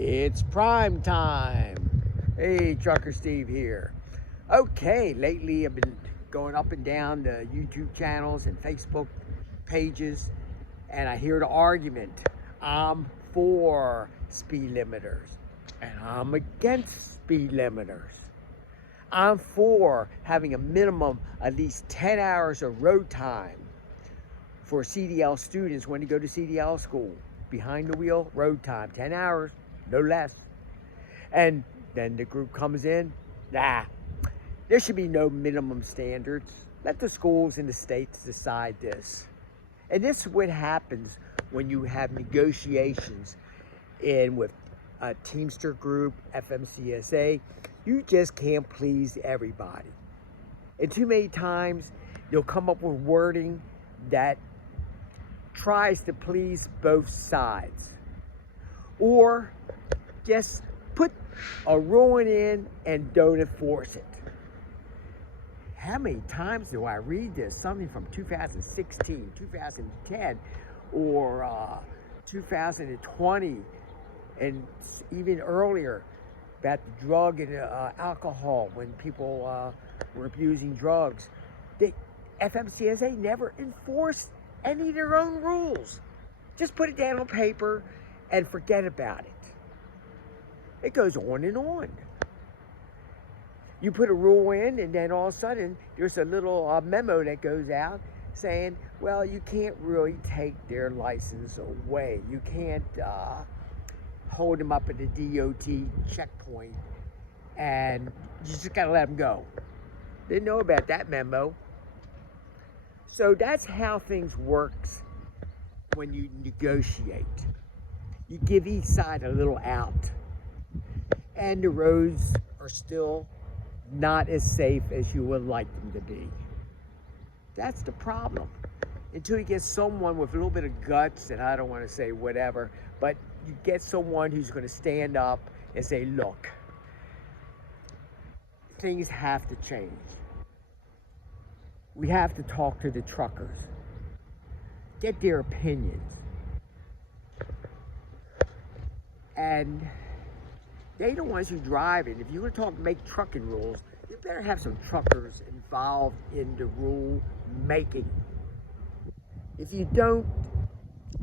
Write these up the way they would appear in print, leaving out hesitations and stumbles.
It's prime time. Hey, Trucker Steve here. Okay, lately I've been going up and down the YouTube channels and Facebook pages, and I hear the argument. I'm for speed limiters, and I'm against speed limiters. I'm for having a minimum at least 10 hours of road time for CDL students when they go to CDL school. Behind the wheel, road time, 10 hours, no less. And then the group comes in, there should be no minimum standards. Let the schools and the states decide this. And this is what happens when you have negotiations in with a Teamster group, FMCSA. You just can't please everybody. And too many times, you'll come up with wording that tries to please both sides. Or just put a rule in and don't enforce it. How many times do I read this? Something from 2016, 2010, or 2020, and even earlier about the drug and alcohol when people were abusing drugs. The FMCSA never enforced any of their own rules. Just put it down on paper and forget about it. It goes on and on. You put a rule in, and then all of a sudden there's a little memo that goes out saying, well, you can't really take their license away. You can't hold them up at the DOT checkpoint, and you just gotta let them go. Didn't know about that memo. So that's how things works when you negotiate. You give each side a little out, and the roads are still not as safe as you would like them to be. That's the problem. Until you get someone with a little bit of guts, and I don't want to say whatever, but you get someone who's going to stand up and say, look, things have to change. We have to talk to the truckers, get their opinions. And they're the ones who drive it. If you're going to make trucking rules, you better have some truckers involved in the rule making. If you don't,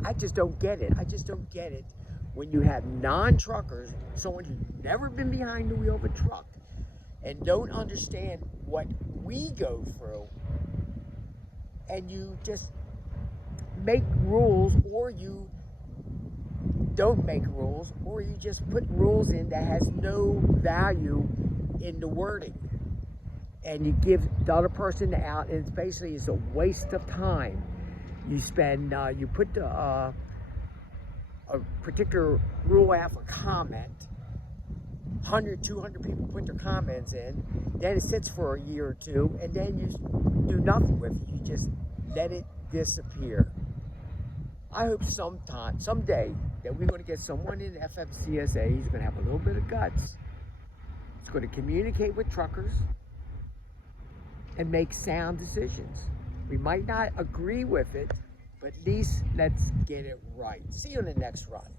I just don't get it. I just don't get it when you have non-truckers, someone who's never been behind the wheel of a truck and don't understand what we go through, and you just make rules, or you don't make rules, or you just put rules in that has no value in the wording, and you give the other person out, and it's a waste of time. You spend, you put a particular rule out for comment, 100, 200 people put their comments in, then it sits for a year or two, and then you do nothing with it. You just let it disappear. I hope someday, that we're going to get someone in FMCSA who's going to have a little bit of guts. It's going to communicate with truckers and make sound decisions. We might not agree with it, but at least let's get it right. See you on the next run.